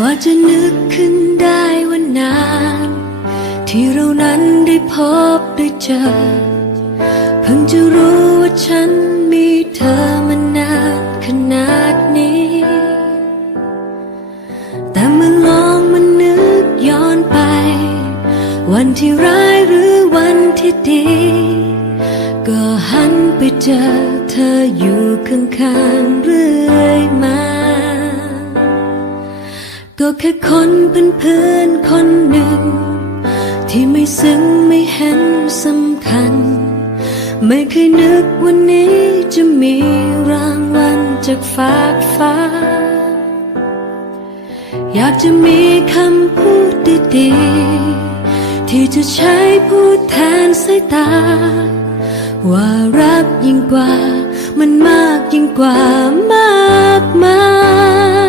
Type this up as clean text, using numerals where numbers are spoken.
ว่าจะนึกขึ้นได้ว่านานที่เรานั้นได้พบได้เจอเพิ่งจะรู้ว่าฉันมีเธอมานานขนาดนี้แต่เมื่อลองมานึกย้อนไปวันที่ร้ายหรือวันที่ดีก็หันไปเจอเธออยู่ข้างๆเรื่อยมาก็แค่คนเป็นเพื่อนคนหนึ่งที่ไม่ซึ้งไม่เห็นสำคัญไม่เคยนึกวันนี้จะมีรางวัลจากฟ้าอยากจะมีคำพูดดีๆที่จะใช้พูดแทนสายตาว่ารักยิ่งกว่ามันมากยิ่งกว่ามากมาย